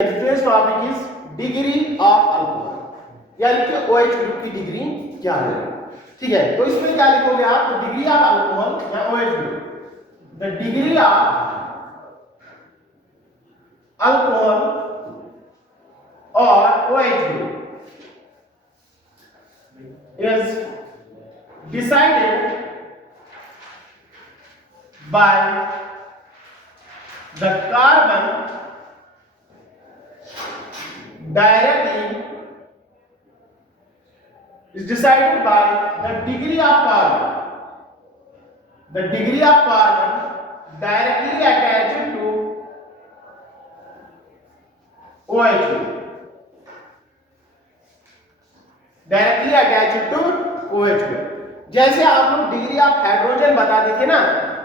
Today's topic is degree of alcohol, यानी कि OH group की डिग्री क्या है। ठीक है, तो इसमें क्या लिखोगे आप, तो डिग्री ऑफ अल्कोहल या OH group, the degree of alcohol और OH group is decided by the carbon directly is decided by the degree of carbon. The degree of carbon directly attached to OH. Directly attached to OH. जैसे आप लोग degree of hydrogen बताते थे ना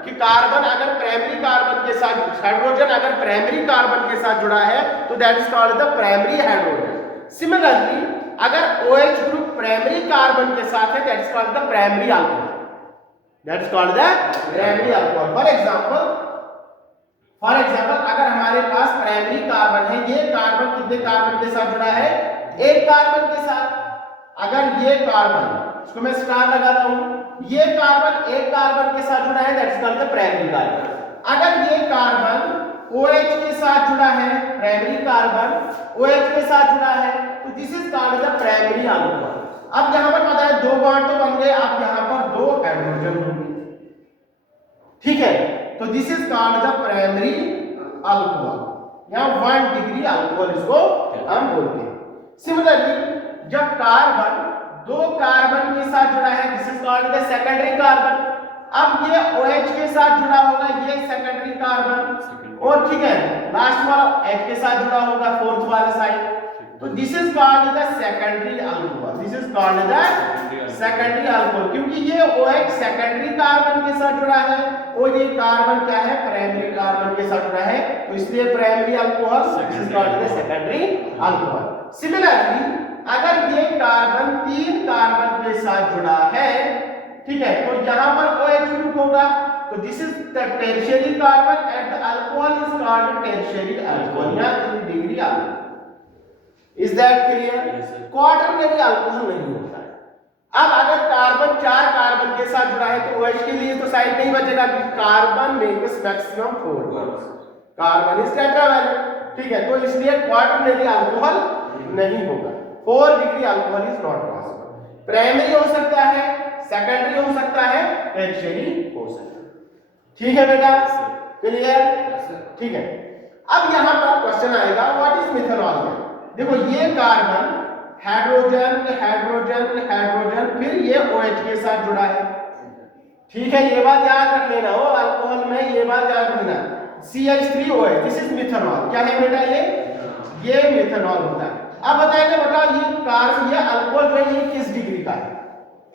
कि carbon अगर primary carbon के साथ, हाइड्रोजन अगर प्राइमरी कार्बन के साथ जुड़ा है तो that is called the primary hydrogen. Similarly अगर OH ग्रुप प्राइमरी कार्बन के साथ है that is called the primary alcohol, that is called the primary alcohol. For example अगर हमारे पास प्राइमरी कार्बन है, ये कार्बन कितने कार्बन के साथ जुड़ा है, एक कार्बन के साथ। अगर ये कार्बन, इसको मैं स्टार लगाता हूं, ये कार्बन एक कार्बन के साथ जुड़ा है that is called the primary carbon. अगर ये कार्बन OH के साथ जुड़ा है, प्राइमरी कार्बन OH के साथ जुड़ा है तो this is called the primary alcohol. अब यहां पर पता है दो बॉन्ड तो बन गए, अब यहां पर दो हाइड्रोजन होंगे, ठीक है, तो this is called the primary alcohol या 1 डिग्री अल्कोहल इसको हम बोलते हैं। सिमिलरली जब कार्बन दो कार्बन के साथ जुड़ा है this is called the secondary carbon. अब ये OH के साथ जुड़ा होगा, ये सेकेंडरी कार्बन, और ठीक है लास्ट वाला H के साथ जुड़ा होगा फोर्थ वाला साइड, तो this is called the secondary alcohol. This is called the secondary alcohol क्योंकि ये OH सेकेंडरी कार्बन के साथ जुड़ा है और ये कार्बन क्या है, प्राइमरी कार्बन के साथ जुड़ा है, तो इसलिए primary alcohol, this is called the secondary alcohol. Similarly अगर ये कार्बन तीन कार्बन के साथ जुड़ा है, ठीक है, तो यहां पर OH ग्रुप होगा, तो this is the tertiary carbon and the alcohol is called tertiary alcohol या 3 degree alcohol. Is that clear? Quaternary alcohol नहीं होता है। अब अगर कार्बन चार कार्बन के साथ जुड़ा है तो OH के लिए तो साइड नहीं बचेगा क्योंकि carbon makes maximum 4 bonds, carbon is tetravalent, ठीक है, तो इसलिए क्वार्टरनरी अल्कोहल नहीं होगा। 4 degree alcohol is not possible. Primary हो सकता है, सेकेंडरी हो सकता है, टर्शियरी हो सकता है। ठीक है बेटा, क्लियर? ठीक है, अब यहां पर क्वेश्चन आएगा व्हाट इज मिथेनॉल। देखो ये कार्बन हाइड्रोजन हाइड्रोजन हाइड्रोजन फिर ये OH के साथ जुड़ा है, ठीक है, ये बात याद रख लेना, वो अल्कोहल में ये बात याद रखना, CH3OH दिस इज मिथेनॉल। क्या है बेटा ये मिथेनॉल होता है। अब बताएंगे बेटा ये कार्बन, ये अल्कोहल जो है ये किस डिग्री का है,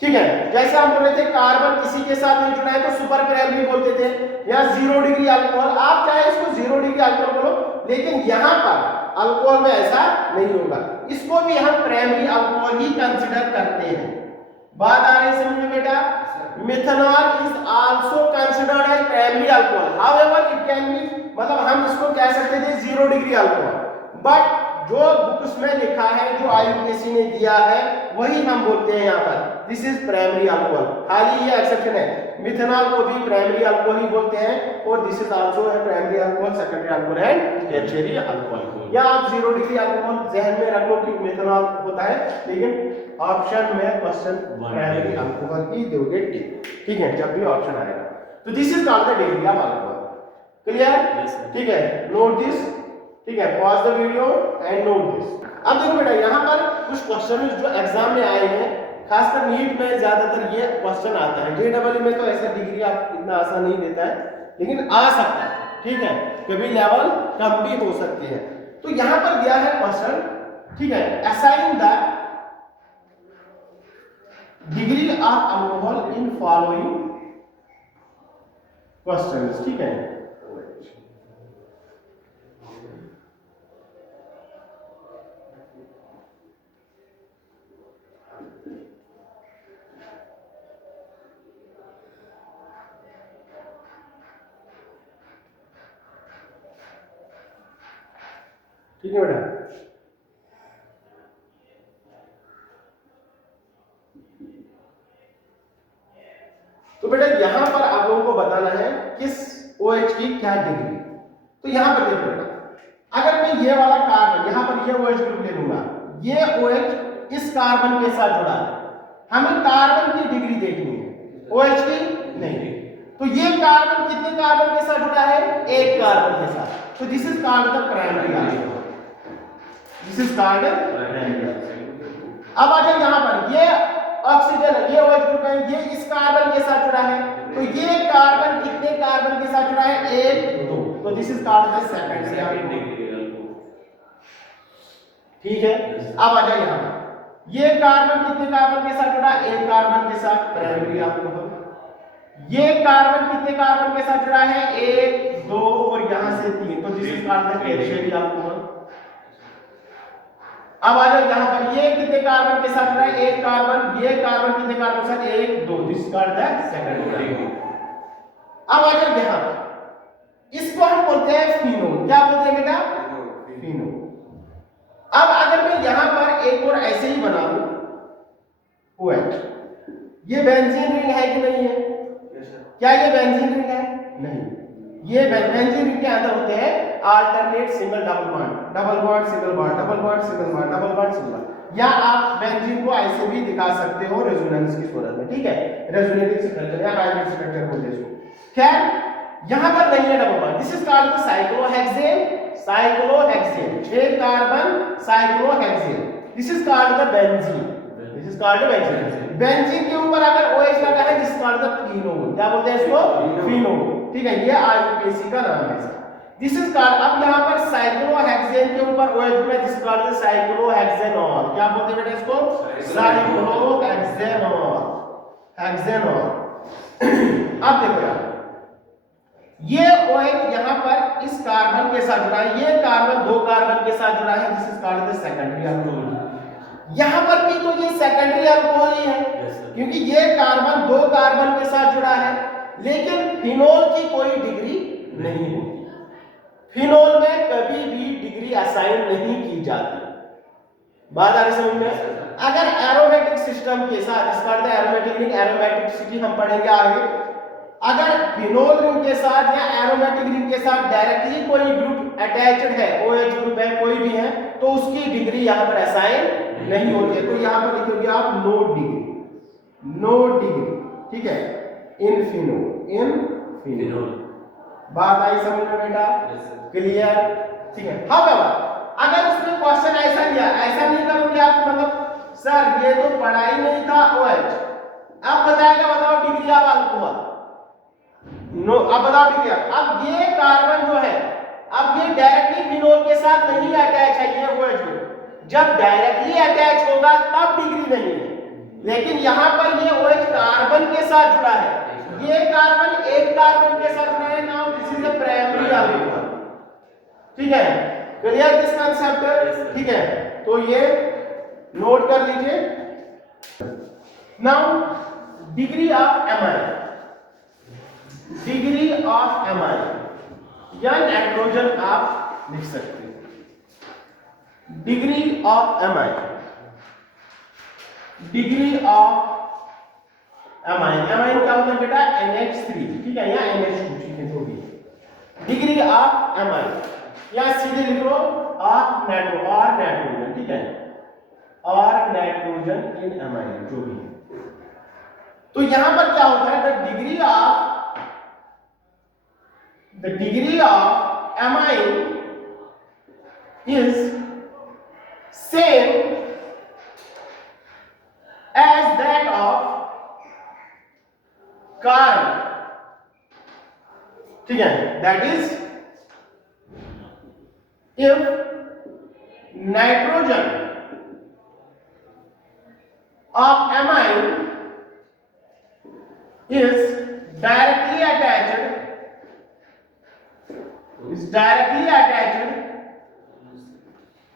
ठीक है, जैसे हम बोल रहे थे कार्बन किसी के साथ नहीं जुड़ा है तो सुपर प्राइमरी बोलते थे या 0 डिग्री अल्कोहल, आप चाहे इसको 0 डिग्री अल्कोहल बोलो, लेकिन यहां पर अल्कोहल में ऐसा नहीं होगा, इसको भी हम प्राइमरी अल्कोहल ही कंसीडर करते हैं। बात आ रही समझ में बेटा? Methanol is also considered as primary alcohol, however it can be, मतलब हम इसको कह सकते थे 0 डिग्री अल्कोहल, बट जो बुक्स में लिखा है, जो IUPAC ने दिया है वही हम बोलते हैं यहाँ पर दिस इज प्राइमरी अल्कोहल। खाली ये एक्सेप्शन है, मिथेनॉल को भी प्राइमरी अल्कोहल ही बोलते हैं और दिस इज आल्सो है primary alcohol, secondary alcohol and tertiary alcohol. या आप 0 डिग्री अल्कोहल जहन में रखो कि मिथेनॉल होता है, लेकिन ऑप्शन में क्वेश्चन प्राइमरी अल्कोहल ही दोगे, ठीक है, जब भी ऑप्शन आएगा। तो this is called the degree of alcohol. Clear? ठीक है, नोट दिस, ठीक है, pause the video and note this. अब देखो बेटा यहाँ पर कुछ क्वेश्चन जो एग्जाम में आए हैं, खासकर नीट में ज्यादातर ये क्वेश्चन आता है, JEE में तो ऐसा डिग्री आप इतना आसान नहीं देता है, लेकिन आ सकता है, ठीक है, कभी लेवल कम भी हो सकती है। तो यहाँ पर दिया है क्वेश्चन, ठीक है, assign the degree of alcohol in following questions, ठीक है। ठीक है बेटा। तो बेटा यहां पर आप लोगों को बताना है किस OH की क्या डिग्री। तो यहां पर देखो बेटा, अगर मैं ये वाला कार्बन यहां पर ये OH ग्रुप ले लूंगा, ये OH इस कार्बन के साथ जुड़ा है, हमें कार्बन की डिग्री देखनी है, OH की नहीं। तो ये कार्बन कितने कार्बन के साथ जुड़ा है? एक कार्बन के साथ। तो this is called the primary orbital, this is called primary. अब आ जाओ यहां पर, ये ऑक्सीजन है, ये OH ग्रुप है, ये इस कार्बन के साथ जुड़ा है, तो ये कार्बन कितने कार्बन के साथ जुड़ा है? एक, दो। तो this is called the secondary orbital. ठीक है, अब आ जाओ यहां पर, ये कार्बन कितने कार्बन के साथ जुड़ा है? एक कार्बन के साथ, प्राइमरी आर्बिटल। ये कार्बन कितने कार्बन के साथ जुड़ा है? एक, दो और यहां से तीन, तो this is called the tertiary orbital. अब आ जाओ यहां पर, ये कितने कार्बन के साथ जुड़ा है? एक कार्बन, ये कार्बन कितने कार्बन के साथ? एक, दो, this is called the secondary. अब आ जाओ यहां पर, इसको हम बोलते हैं फिनोल। क्या बोलते हैं बेटा? फिनोल। अब अगर मैं यहां पर एक और ऐसे ही बना दूं OH, ये बेंजीन रिंग है कि नहीं है? क्या ये बेंजीन रिंग है? नहीं। ये बेंजीन रिंग के अंदर होते हैं alternate single double bond, double bond single bond, double bond single bond, double bond single bond. या आप बेंजीन को ऐसे भी दिखा सकते हो रेजोनेंस की सूरत में, ठीक है, रेजोनेटिव स्ट्रक्चर या हाइब्रिड स्ट्रक्चर बोलते हैं इसको। खैर यहां पर नहीं है double bond, this is called the cyclohexane, cyclohexane, एक carbon cyclohexane, this is called the benzene, this is called the benzene. Benzene के ऊपर अगर OH लगा है, this is called the phenol. क्या बोलते हैं इसको? फिनोल। ठीक है, ये IUPAC का नाम है। दिस इज कॉल्ड, अब यहां पर साइक्लोहेक्सेन के ऊपर OH में, this is called the cyclohexanol. क्या बोलते हैं बेटा इसको? Cyclohexanol, hexanol. अब देखो यार, ये OH यहां पर इस कार्बन के साथ जुड़ा है, ये कार्बन दो कार्बन के साथ जुड़ा है, this is called the secondary alcohol. यहां पर भी तो ये सेकेंडरी अल्कोहल ही है, क्योंकि ये कार्बन दो कार्बन के साथ जुड़ा है, लेकिन फिनोल की कोई डिग्री नहीं होती। फिनोल में कभी भी डिग्री असाइन नहीं की जाती। बात आ रही समझ में? अगर एरोमेटिक सिस्टम के साथ, इस बार एरोमेटिक रिंग, एरोमेटिसिटी हम पढ़ेंगे आगे, अगर फिनोल रिंग के साथ या एरोमेटिक रिंग के साथ डायरेक्टली कोई ग्रुप अटैच्ड है, OH ग्रुप है, कोई भी है, तो उसकी डिग्री यहां पर असाइन नहीं होती है। तो यहां पर लिखोगे आप नो डिग्री, नो डिग्री, ठीक है, इन फिनोल, इन फिनोल। बात आई समझ में बेटा? क्लियर? ठीक है। हाउएवर, अगर उसने क्वेश्चन ऐसा दिया, ऐसा नहीं करोगे आप, मतलब सर ये तो पढ़ा ही नहीं था OH, अब बताएगा, बताओ डिग्री ऑफ अल्कोहल, नो, अब बताओ डिग्री। अब ये कार्बन जो है, अब ये डायरेक्टली फिनोल के साथ नहीं अटैच है, ये OH ग्रुप जब डायरेक्टली अटैच होगा तब डिग्री नहीं है, लेकिन यहां पर ये OH कार्बन के साथ जुड़ा है, ये कार्बन एक कार्बन के साथ जुड़ा है। Now this is the primary alcohol. ठीक है, क्लियर दिस कांसेप्ट? ठीक है, तो ये नोट कर लीजिए। Now degree of amine, degree of amine या नाइट्रोजन आप लिख सकते हैं। Degree of amine, degree of amine, amine क्या होता है बेटा? NH3, ठीक है, या NH2, ठीक है, जो भी डिग्री ऑफ एमाइन, या सीधे लिख लो ऑफ नाइट्रो और नाइट्रोजन, ठीक है, और नाइट्रोजन इन एमाइन, जो भी है। तो यहां पर क्या होता है? The degree of amine is same as that of carbon, ठीक है, that is if nitrogen of amine is directly attached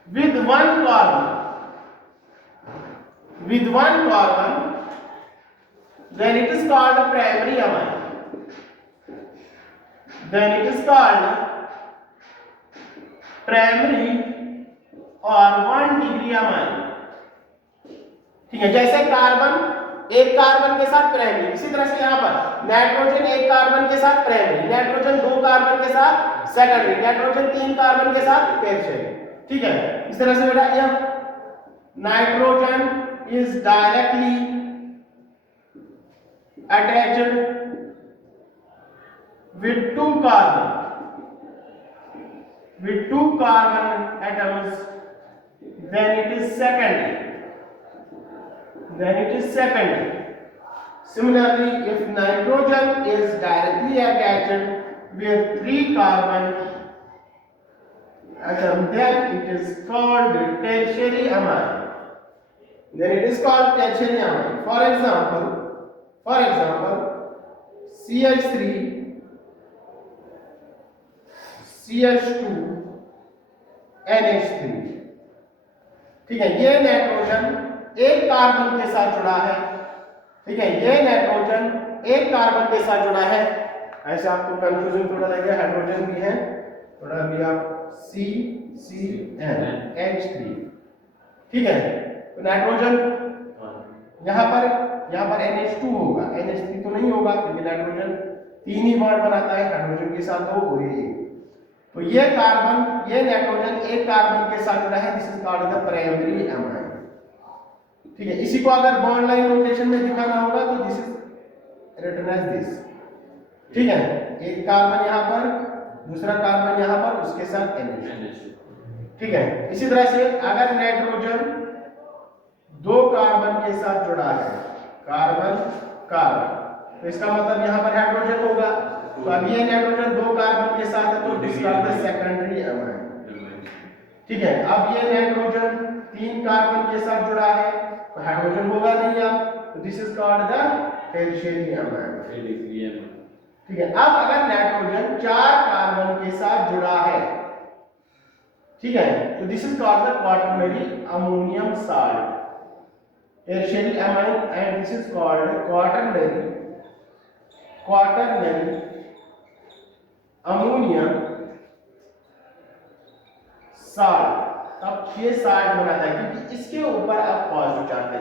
with one carbon, then it is called a primary amine. Then it is called primary और 1 degree amine. ठीक है, जैसे carbon एक carbon के साथ primary, इसी तरह से यहाँ पर नाइट्रोजन एक कार्बन के साथ प्राइमरी, नाइट्रोजन 2 कार्बन के साथ सेकेंडरी, नाइट्रोजन 3 कार्बन के साथ टर्शियरी। ठीक है, इस तरह से बेटा यह nitrogen is directly attached with two carbon atoms, then it is secondary. Similarly, if nitrogen is directly attached with 3 carbon atom, then it is called tertiary amine. For example, CH3, CH2, NH3। ठीक है, ये nitrogen एक carbon के साथ जुड़ा है। ठीक है, ये नाइट्रोजन एक कार्बन के साथ जुड़ा है। ऐसे आपको कंफ्यूजन थोड़ा लगेगा, हाइड्रोजन भी है थोड़ा, भी आप CCNH3। ठीक है, तो नाइट्रोजन यहाँ पर NH2 होगा, NH3 तो नहीं होगा क्योंकि नाइट्रोजन 3 ही बॉन्ड बनाता है, हाइड्रोजन के साथ 2 और ये। तो ये कार्बन, ये नाइट्रोजन एक कार्बन के साथ जुड़ा है, this is called the primary amine. ठीक है, इसी को अगर बॉन्ड लाइन नोटेशन में दिखाना होगा तो this is written as this. ठीक है, एक कार्बन यहाँ पर, दूसरा कार्बन यहाँ पर, उसके साथ NH2। ठीक है, इसी तरह से अगर नाइट्रोजन 2 कार्बन के साथ जुड़ा है, कार्बन कार्बन, तो इसका मतलब यहाँ पर हाइड्रोजन होगा। तो अब ये नाइट्रोजन 2 कार्बन के साथ है तो this is called the secondary amine. ठीक है, अब ये नाइट्रोजन 3 कार्बन के साथ जुड़ा है तो हाइड्रोजन होगा नहीं अब, तो this is called the tertiary amine. ठीक है, अब अगर नाइट्रोजन 4 कार्बन के साथ जुड़ा है, ठीक है, तो this is called the quaternary ammonium salt, tertiary amine, and this is called quaternary ammonium salt. तब ये साल्ट बनाता है क्योंकि इसके ऊपर अब पॉजिटिव चार्ज है।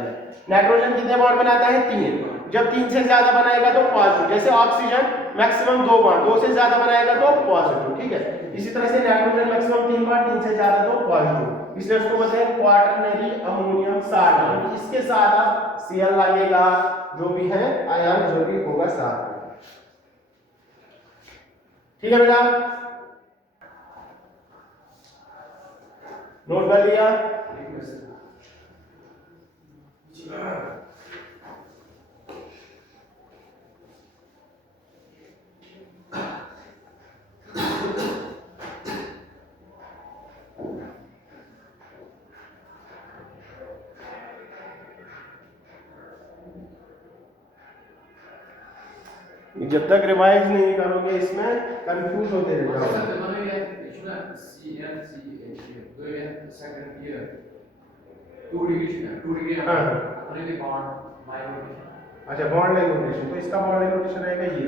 नाइट्रोजन कितने बॉन्ड बनाता है? 3। जब 3 से ज्यादा बनाएगा तो पॉजिटिव, जैसे ऑक्सीजन मैक्सिमम 2 बॉन्ड, 2 से ज्यादा बनाएगा तो पॉजिटिव। ठीक है, इसी तरह से नाइट्रोजन मैक्सिमम 3 बॉन्ड, 3 से ज्यादा तो पॉजिटिव, इसलिए उसको बोलते हैं क्वाटरनरी अमोनियम साल्ट। इसके साथ आप Cl लगेगा, जो भी है आयन जो भी होगा साथ। ठीक है बेटा, नोट कर लिया? जब तक रिवाइज नहीं करोगे इसमें कंफ्यूज होते रहोगे। अच्छा, बॉन्ड लाइन नोटेशन, तो इसका बॉन्ड लाइन नोटेशन रहेगा ये।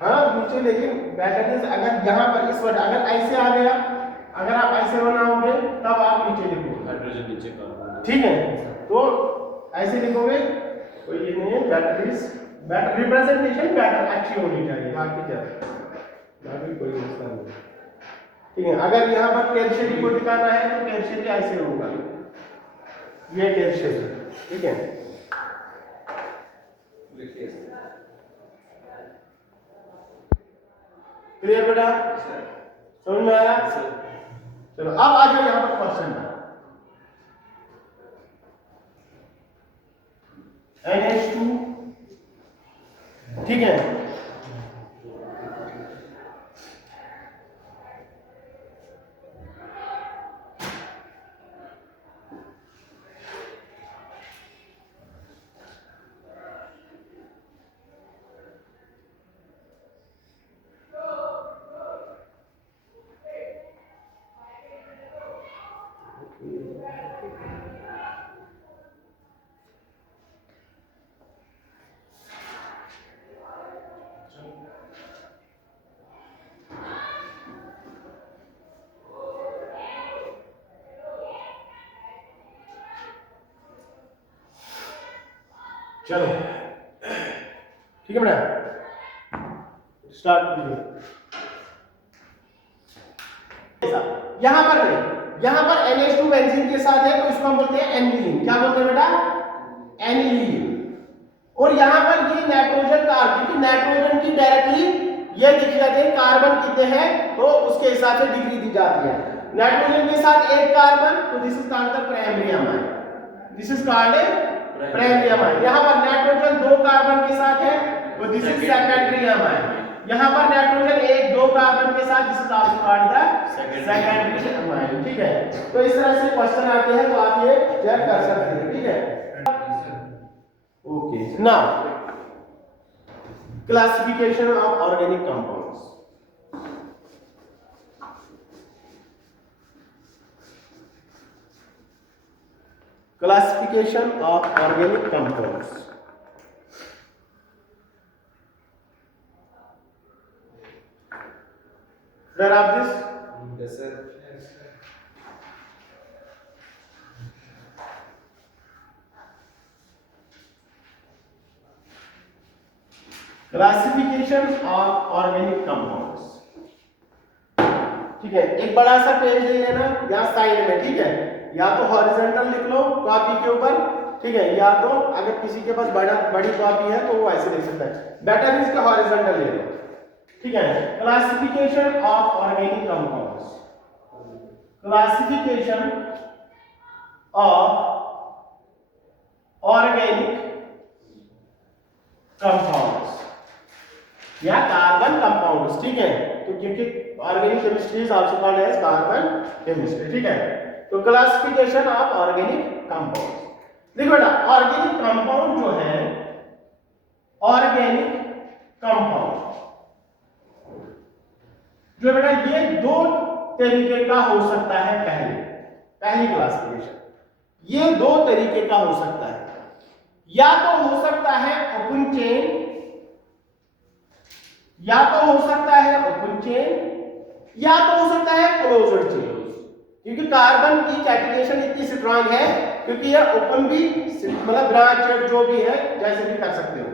हाँ नीचे, लेकिन बेटर इज अगर यहाँ पर इस वर्ड अगर ऐसे आ गया, अगर आप ऐसे बनाओगे तब आप नीचे लिखोगे हाइड्रोजन नीचे का। ठीक है, तो ऐसे लिखोगे तो ये नहीं है, better is better representation better अच्छी होनी चाहिए, बाकी क्या बाकी कोई मसला नहीं। ठीक है, अगर यहाँ पर टर्शियरी को दिखाना है तो टर्शियरी ऐसे होगा, ये टर्शियरी। ठीक है, क्लियर बेटा? समझ में आया? चलो अब आ जाओ यहाँ पर क्वेश्चन में। NH2, ठीक है, चलो ठीक है बेटा, स्टार्ट कीजिए। यहां पर नहीं, यहां पर NH2 बेंजीन के साथ है तो इसको हम बोलते हैं एनिलीन। क्या बोलते हैं बेटा? एनिलीन। और यहां पर ये नाइट्रोजन कार्बन, क्योंकि नाइट्रोजन की डायरेक्टली ये दिख जाते हैं कार्बन कितने हैं तो उसके हिसाब से डिग्री दी जाती है। नाइट्रोजन के साथ एक कार्बन तो this is called the primary amine, this is called primary amine. यहां पर नाइट्रोजन दो कार्बन के साथ है तो दिस इज सेकेंडरी अमाइन। यहां पर नाइट्रोजन एक दो कार्बन के साथ, this is also called the secondary amine. ठीक है, तो इस तरह से क्वेश्चन आते हैं तो आप ये चेक कर सकते हैं। ठीक है, okay. Now classification of organic compounds. Classification of organic compounds. Where are this? Yes, sir. Classification of organic compounds. ठीक है, एक बड़ा सा पेज ले लेना या साइड में। ठीक है, या तो हॉरिजॉन्टल लिख लो कॉपी के ऊपर, ठीक है, या तो अगर किसी के पास बड़ी कॉपी है तो वो ऐसे लिख सकता है। बेटर इज के हॉरिजॉन्टल ले लो। ठीक है, classification of organic compounds, classification of organic compounds या कार्बन कंपाउंड्स। ठीक है, तो क्योंकि organic chemistry is also called as carbon chemistry. ठीक है, तो क्लासिफिकेशन ऑफ ऑर्गेनिक कंपाउंड्स। देखो बेटा, ऑर्गेनिक कंपाउंड जो है, ऑर्गेनिक कंपाउंड जो बेटा ये दो तरीके का हो सकता है। पहली क्लासिफिकेशन, ये दो तरीके का हो सकता है। या तो हो सकता है ओपन चेन, या तो हो सकता है ओपन चेन, या तो हो सकता है क्लोज्ड चेन। क्योंकि कार्बन की कैटेगोराइजेशन इतनी स्ट्रांग है क्योंकि यह ओपन भी, मतलब ब्रांचेड जो भी है जैसे भी कर सकते हो।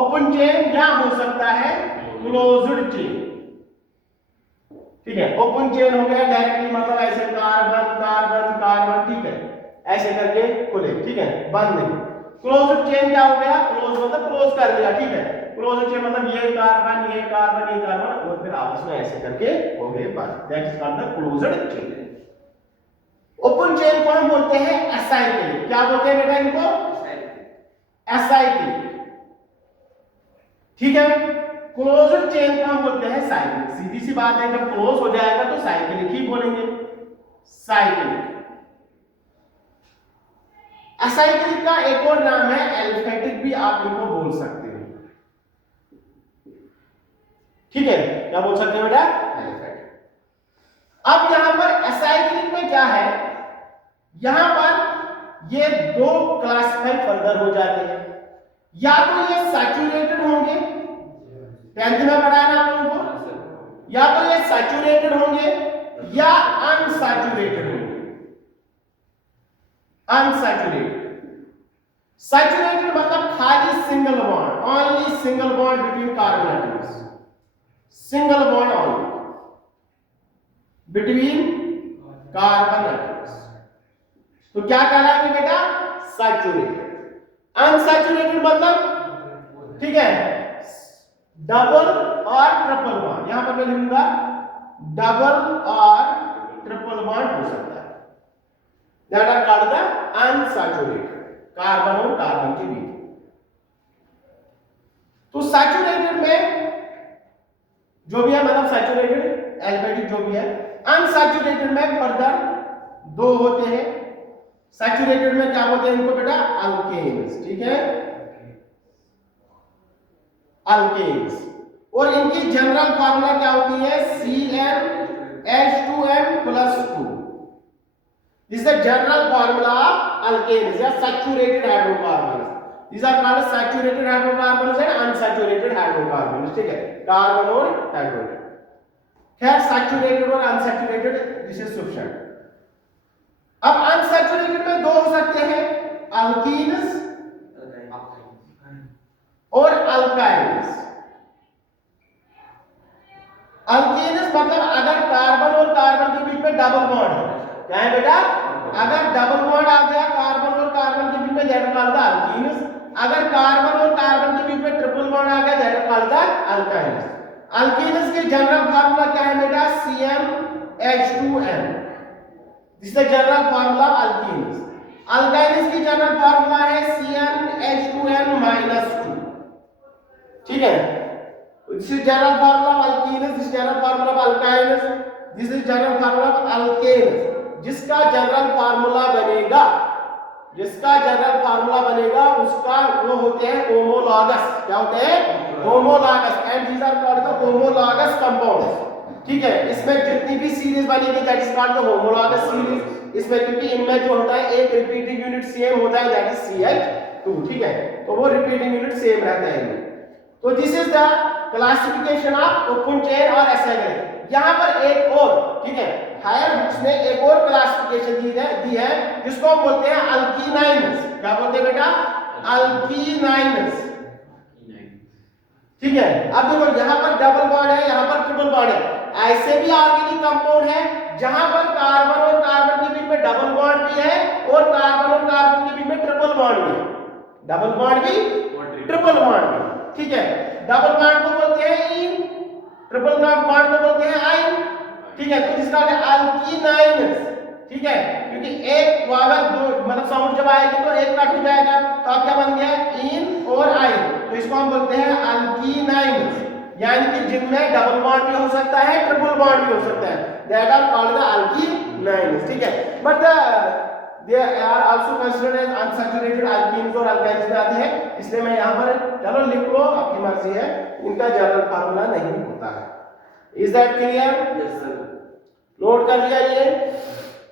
ओपन चेन या हो सकता है क्लोज्ड चेन। ठीक है, ओपन चेन हो गया डायरेक्टली, मतलब ऐसे कार्बन कार्बन कार्बन, ठीक है, ऐसे करके खुले। ठीक है, बंद नहीं। क्लोज्ड चेन क्या हो गया? क्लोज मतलब क्लोज कर दिया। ठीक है, क्लोज्ड चेन मतलब ये कार्बन ये कार्बन ये कार्बन और फिर आपस में ऐसे करके हो गए बंद। That is called the closed chain. Open chain को हम बोलते हैं एसाइक्लिक। क्या बोलते हैं बेटा इनको? एसाइक्लिक। ठीक है, क्लोज्ड चेन को हम बोलते हैं साइक्लिक। सीधी सी बात है, जब क्लोज हो जाएगा तो साइक्लिक ही बोलेंगे, साइक्लिक। एसाइक्लिक का एक और नाम है एलिफेटिक, भी आप इनको बोल सकते हो। ठीक है, क्या बोल सकते हैं बेटा? एलिफेटिक। अब यहां पर एसाइक्लिक में क्या है, यहां पर ये दो क्लासिफाई फर्दर हो जाते हैं। या तो ये सैचुरेटेड होंगे, 10th में पढ़ाया ना आप लोगों को, या तो ये सैचुरेटेड होंगे या अनसैचुरेटेड होंगे। अनसैचुरेटेड, सैचुरेटेड मतलब खाली single bond, only single bond between carbon atoms, single bond only between carbon atoms. तो क्या कहलाएंगे बेटा? सैचुरेटेड। अनसैचुरेटेड मतलब, ठीक है, डबल और ट्रिपल बॉन्ड। यहां पर मैं लिखूंगा डबल और ट्रिपल बॉन्ड हो सकता है, that are called the unsaturated, carbon और कार्बन के बीच। तो सैचुरेटेड में जो भी है, मतलब सैचुरेटेड एल्फेटिक जो भी है, अनसैचुरेटेड में फर्दर दो होते हैं। सैचुरेटेड में क्या बोलते हैं इनको बेटा? अल्केन्स। ठीक है, अल्केन्स। और इनकी जनरल फार्मूला क्या होती है? CnH2n+2। This is the general formula of alkanes या saturated hydrocarbons. These are called saturated hydrocarbons and unsaturated hydrocarbons. ठीक है, कार्बन और हाइड्रोजन। खैर सैचुरेटेड और अनसैचुरेटेड दिस इज सफिशिएंट। अब अनसैचुरेटेड में दो हो सकते हैं, अल्कीन्स और अल्काइल्स। अल्केन्स मतलब अगर कार्बन और कार्बन के बीच में डबल बॉन्ड है, क्या है बेटा, अगर डबल बॉन्ड आ गया कार्बन और कार्बन के बीच में, दैट कॉल्ड द अल्कीन्स। अगर कार्बन और कार्बन के बीच में ट्रिपल बॉन्ड आ गया, that called the alkynes. Alkenes के जनरल फार्मूला क्या है बेटा, CmH2n, this is the general formula of alkenes. Alkynes की जनरल फार्मूला है CnH2n-2, ठीक है। This is general formula of alkenes, this general formula of alkynes, this is general formula of alkanes. जिसका general formula बनेगा, जिसका general formula बनेगा उसका वो होते हैं होमोलॉगस। क्या होते हैं, homologous, and these are called the homologous compounds, ठीक है। इसमें जितनी भी सीरीज बनेगी that is called the homologous series. इसमें क्योंकि इनमें जो होता है एक रिपीटिंग यूनिट सेम होता है, दैट इज CH2, ठीक है। तो वो रिपीटिंग यूनिट सेम रहता है इनमें। तो this is the classification of open chain और एसाइक्लिक। यहां पर एक और, ठीक है, हायर बुक्स ने एक और क्लासिफिकेशन दी है जिसको हम बोलते हैं अल्कीनाइन्स। क्या बोलते हैं बेटा, अल्कीनाइन्स, ठीक है। अब देखो यहाँ पर डबल बॉन्ड है, यहाँ पर ट्रिपल बॉन्ड है। ऐसे भी ऑर्गेनिक कंपाउंड है जहां पर कार्बन और कार्बन के बीच में डबल बॉन्ड भी है और कार्बन और कार्बन के बीच में ट्रिपल बॉन्ड भी है, डबल बॉन्ड भी ट्रिपल बॉन्ड भी, ठीक है। डबल बॉन्ड को बोलते हैं इन, ट्रिपल बॉन्ड को बोलते हैं आइन, ठीक है। तो इसका अल्कीनाइन्स, ठीक है, क्योंकि एक अगर दो मतलब साउंड जब आएगी तो एक कट हो जाएगा, तो अब क्या बन गया, इन और आइन, तो इसको हम बोलते हैं अल्कीनाइन्स, यानी कि जिनमें डबल बॉन्ड भी हो सकता है, ट्रिपल बॉन्ड भी हो सकता है, that are called the alkenynes, ठीक है। But they are also considered as unsaturated alkenes और अल्काइन्स में आते हैं, इसलिए मैं यहां पर, चलो लिख लो, आपकी मर्जी है, इनका जनरल फार्मूला नहीं होता है। Is that clear? Yes sir. Note कर लिया ये,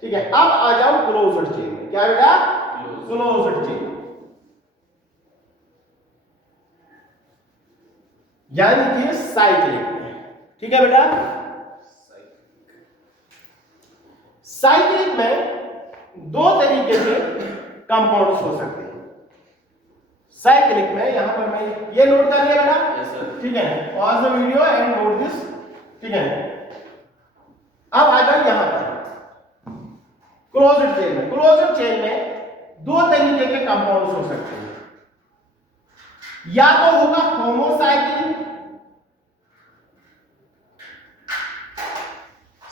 ठीक है। अब आ जाओ क्लोज्ड चेन में। क्या बेटा, क्लोज्ड चेन, यानी कि साइक्लिक में, ठीक है बेटा। साइक्लिक में दो तरीके के कंपाउंड्स हो सकते हैं। साइक्लिक में यहां पर मैं ये नोट कर लिया बेटा, यस सर, ठीक है। Pause the video and note this, ठीक है। अब आ जाओ यहां पर क्लोज्ड चेन में। क्लोज्ड चेन में दो तरीके के कंपाउंड्स हो सकते हैं, या तो होगा होमोसाइक्लिक,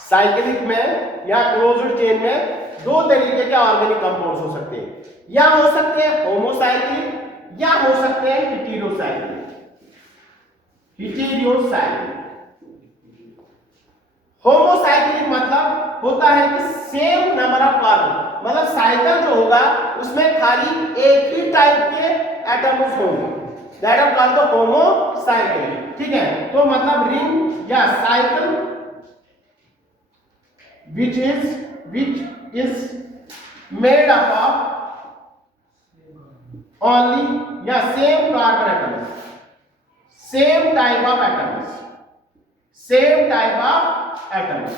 साइक्लिक में या क्लोज्ड चेन में दो तरीके के ऑर्गेनिक कंपाउंड्स हो सकते हैं, या हो सकते हैं होमोसाइक्लिक या हो सकते हैं हेटेरोसाइक्लिक। हेटेरोसाइक्लिक, होमोसाइक्लिक मतलब होता है कि सेम नंबर ऑफ कार्बन, मतलब साइकिल जो होगा उसमें खाली एक ही टाइप के एटम्स होंगे, that are called the homocyclic, ठीक है। तो मतलब रिंग या cycle which is made up of only same carbon atoms, same type of atoms, same type of atoms.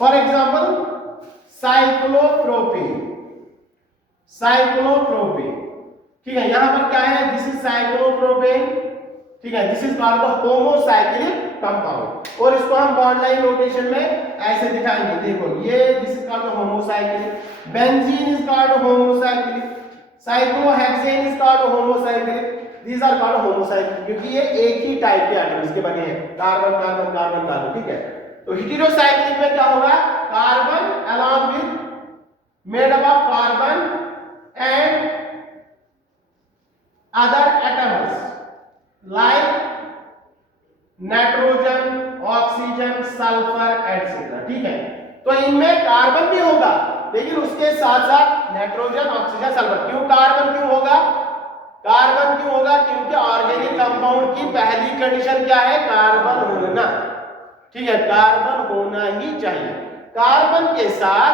For example, cyclopropane, cyclopropane, ठीक है। यहां पर क्या है, दिस इज साइक्लोप्रोपेन, ठीक है। This is called the homocyclic compound, और इसको हम बॉन्ड लाइन नोटेशन में ऐसे दिखाएंगे, देखो ये this is called homocyclic, benzene is called homocyclic, cyclohexane is called homocyclic, these are called homocyclic, क्योंकि ये एक ही टाइप के एटम्स के बने हैं, कार्बन कार्बन कार्बन कार्बन, ठीक है। तो हेटेरोसाइक्लिक में क्या होगा, carbon along with made up of carbon and other atoms like nitrogen, oxygen, sulphur etcetera, ठीक है। तो इनमें कार्बन भी होगा, लेकिन उसके साथ साथ नाइट्रोजन, ऑक्सीजन, सल्फर। क्यों कार्बन क्यों होगा, कार्बन क्यों होगा, क्योंकि ऑर्गेनिक कंपाउंड की पहली कंडीशन क्या है, कार्बन होना, ठीक है। कार्बन होना ही चाहिए, कार्बन के साथ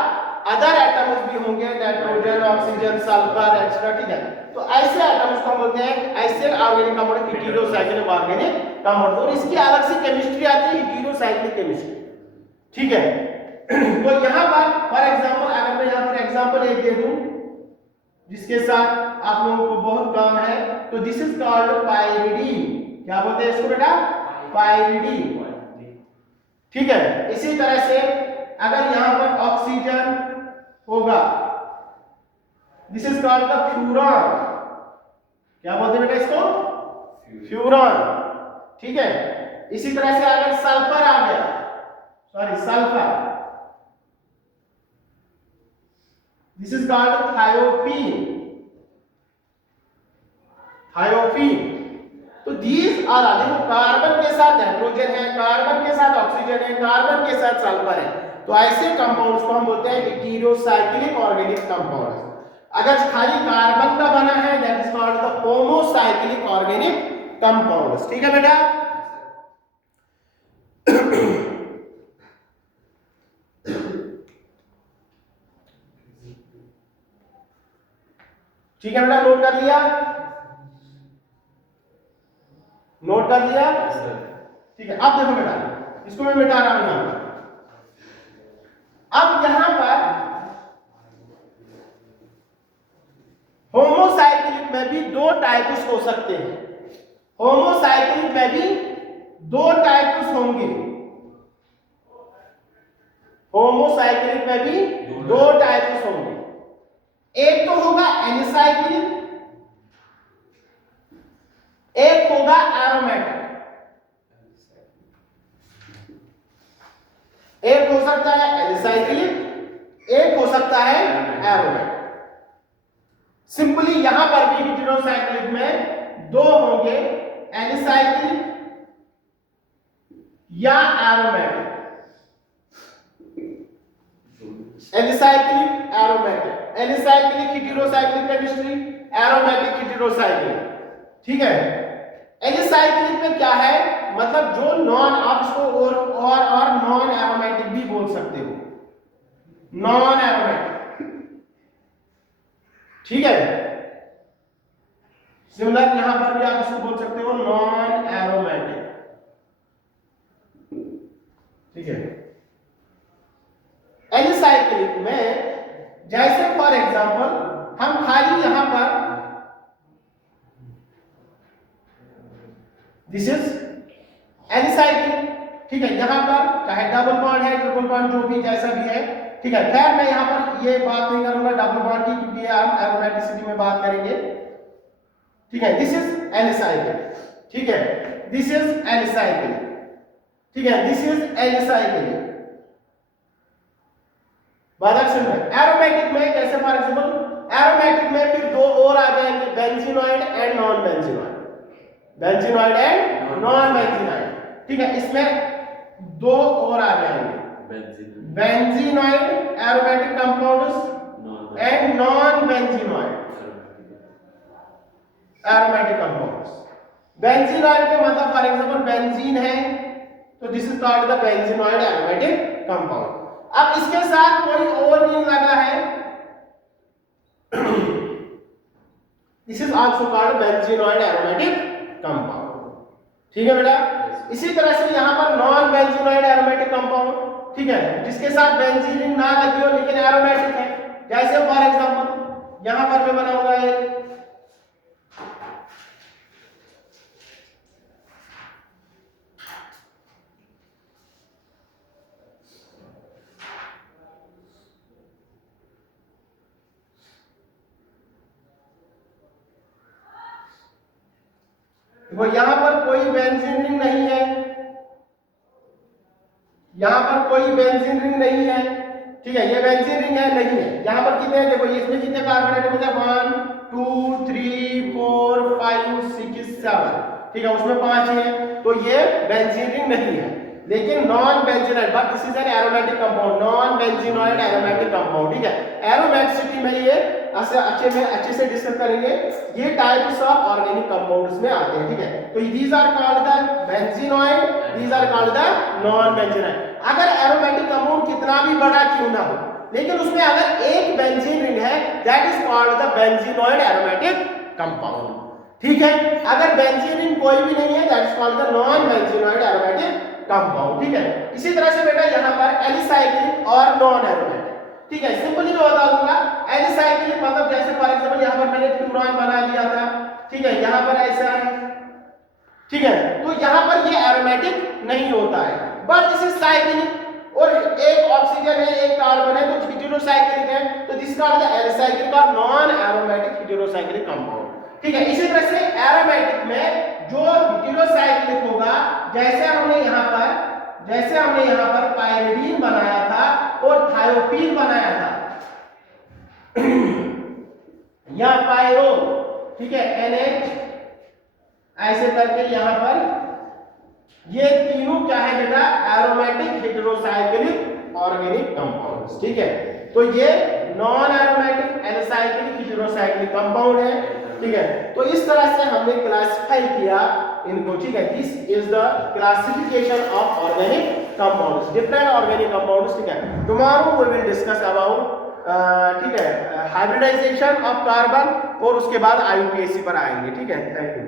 अदर एटम्स भी होंगे, नाइट्रोजन, ऑक्सीजन, सल्फर एटसेट्रा, ठीक है। तो ऐसे एटम्स को बोलते हैं, ऐसे organic compound heterocyclic organic compound, और इसकी अलग से केमिस्ट्री आती है, हेटेरोसाइक्लिक केमिस्ट्री, ठीक है। तो यहां पर फॉर एग्जांपल, अगर मैं यहां पर एग्जांपल एक दे दूं, जिसके साथ आप लोगों को बहुत काम है, तो दिस इज कॉल्ड पाइरिडीन। क्या बोलते हैं इसको बेटा? पाइरिडीन। ठीक है, इसी तरह से अगर यहां पर ऑक्सीजन होगा, this is called the furan. क्या बोलते हैं बेटा इसको? फ्यूरॉन। ठीक है, इसी तरह से अगर सल्फर आ गया, sorry sulphur, this is called thiophene. Thiophene. तो दीज आर, देखो कार्बन के साथ हाइड्रोजन है, कार्बन के साथ ऑक्सीजन है, कार्बन के साथ सल्फर है, तो ऐसे कंपाउंड्स को हम बोलते हैं हेटेरोसाइक्लिक ऑर्गेनिक कंपाउंड्स। अगर खाली कार्बन का बना है, that is called the homocyclic organic compounds. ठीक है बेटा? ठीक है बेटा, नोट कर लिया? नोट कर लिया? ठीक है, अब देखो बेटा, इसको मैं मिटा रहा हूं यहां पर। अब यहां पर होमोसाइक्लिक में भी दो टाइप्स हो सकते हैं। होमोसाइक्लिक में भी दो टाइप्स होंगे। होमोसाइक्लिक में भी दो टाइप्स होंगे। एक तो होगा एलिसाइक्लिक, एक होगा एरोमेटिक। एक हो सकता है एलिसाइक्लिक, एक हो सकता है एरोमेटिक। सिंपली यहां पर भी हेटेरोसाइक्लिक में दो होंगे, एलिसाइक्लिक या aromatic. Alicyclic, aromatic. Alicyclic heterocyclic chemistry, aromatic heterocyclic. ठीक है, एलिसाइक्लिक में क्या है, मतलब जो नॉन, आप इसको और नॉन एरोमेटिक भी बोल सकते हो, नॉन एरोमेटिक। ठीक है, सिमिलर यहां पर भी आप इसको बोल सकते हो नॉन एरोमेटिक। ठीक है, एलिसाइक्लिक में जैसे फॉर एग्जांपल हम खाली यहां पर, दिस इज एलिसाइक्लिक। ठीक है, यहां पर चाहे डबल बॉन्ड है, ट्रिपल बॉन्ड, जो भी जैसा भी है। ठीक है, खैर मैं यहां पर ये बात नहीं करूंगा डबल बॉन्ड की, क्योंकि हम एरोमेटिसिटी में बात करेंगे। ठीक है, दिस इज एलिसाइक्लिक। ठीक है, दिस इज एलिसाइक्लिक। ठीक है, दिस इज एलिसाइक्लिक। बात समझ। एरोमेटिक में जैसे फॉर एग्जांपल, एरोमेटिक में फिर दो और आ जाएंगे, benzenoid and non benzenoid. Benzenoid and non benzenoid. ठीक है, इसमें दो और आ जाएंगे, benzenoid aromatic compounds and non benzenoid aromatic compounds. Benzenoid के मतलब फॉर एग्जांपल बेंजीन है, तो this is called the benzenoid aromatic compound. अब इसके साथ कोई और रिंग लगा है, this is also called benzenoid aromatic compound. ठीक है बेटा? इसी तरह से यहां पर नॉन बेंजीनॉइड एरोमेटिक कंपाउंड, ठीक है, जिसके साथ बेंजीन रिंग ना लगी हो लेकिन एरोमेटिक है, जैसे फॉर एग्जांपल यहां पर मैं बनाऊंगा एक, देखो यहां पर कोई बेंजीन रिंग नहीं है, यहां पर कोई बेंजीन रिंग नहीं है। ठीक है, ये बेंजीन रिंग है नहीं है। यहां पर कितने हैं, देखो ये इसमें कितने कार्बन एटम है, 1 2 3 4 5 6 7। ठीक है, उसमें 5 है, तो ये बेंजीन रिंग नहीं है। लेकिन non benzenoid, but this is an aromatic compound, non benzenoid aromatic compound. ठीक है, एरोमेटिसिटी में ये अच्छे से डिस्कस करेंगे, ये टाइप्स ऑफ ऑर्गेनिक कंपाउंड्स में आते हैं। ठीक है, तो these are called the benzenoid, these are called the non benzenoid. अगर एरोमेटिक कंपाउंड कितना भी बड़ा क्यों ना हो, लेकिन उसमें अगर एक बेंजीन रिंग है, that is called the benzenoid aromatic compound. ठीक है, अगर बेंजीन रिंग कोई भी नहीं है, that is called the non benzenoid aromatic compound. ठीक है, इसी तरह से बेटा यहां पर एलिसाइक्लिक और नॉन एरोमेटिक। ठीक है, सिंपली मैं बता दूंगा एलिसाइक्लिक मतलब जैसे फॉर एग्जांपल यहाँ पर मैंने फ्यूरान बना लिया था, ठीक है, यहाँ पर ऐसा है, ठीक है, तो यहाँ पर ये एरोमेटिक नहीं होता है, बट दिस इज साइक्लिक और एक ऑक्सीजन है एक कार्बन है तो हेटेरोसाइक्लिक है, तो दिस कॉल्ड द एलिसाइक्लिक और नॉन एरोमेटिक हेटेरोसाइक्लिक कंपाउंड। ठीक है, इसी तरह से एरोमेटिक में जो हेटेरोसाइक्लिक होगा, जैसे हमने यहाँ पर पाइरिडीन बनाया था और थायोपीन बनाया था या पायरो, ठीक है, NH ऐसे करके यहाँ पर ये तीनों क्या है बेटा, एरोमेटिक हेटेरोसाइक्लिक ऑर्गेनिक कंपाउंड्स। ठीक है, तो ये non aromatic alicyclic heterocyclic compound है। ठीक है, तो इस तरह से हमने क्लासिफाई किया इनको। ठीक है, this is the classification of organic compounds, different organic compounds. ठीक है, tomorrow we will discuss about ठीक है हाइब्रिडाइजेशन ऑफ कार्बन और उसके बाद IUPAC पर आएंगे। ठीक है, थैंक यू।